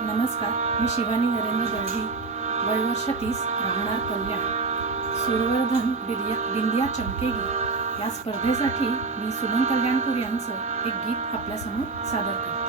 नमस्कार मी शिवानी नरेंद्र दळवी वयवर्ष तीस राहणार कल्याण. सुरवर्धन बिर्या बिंदिया चमकेगी या स्पर्धेसाठी मी सुमन कल्याणपूर यांचं एक गीत आपल्यासमोर सादर करते.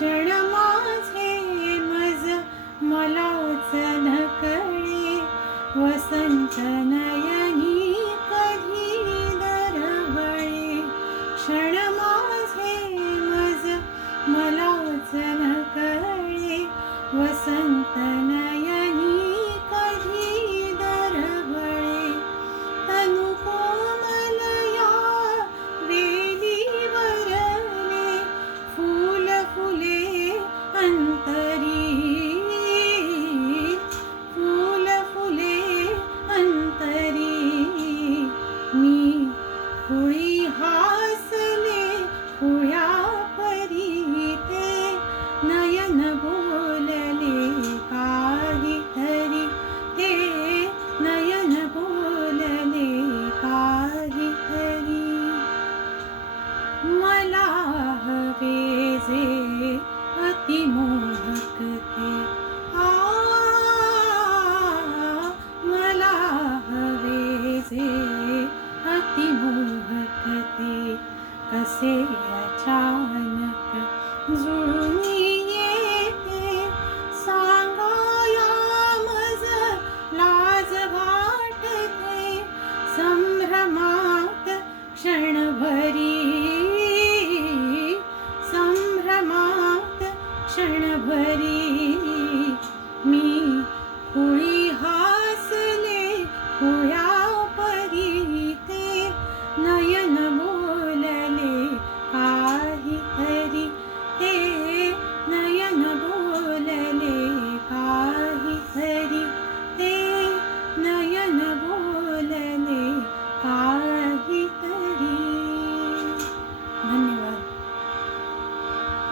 ക്ഷണം पुळ्या परी ते नयन बोलले काहीतरी ते नयन बोलले काहीतरी मला हवे जे अतिमोहक ते. आ मला हवे जे अतिमोहक ते. कसे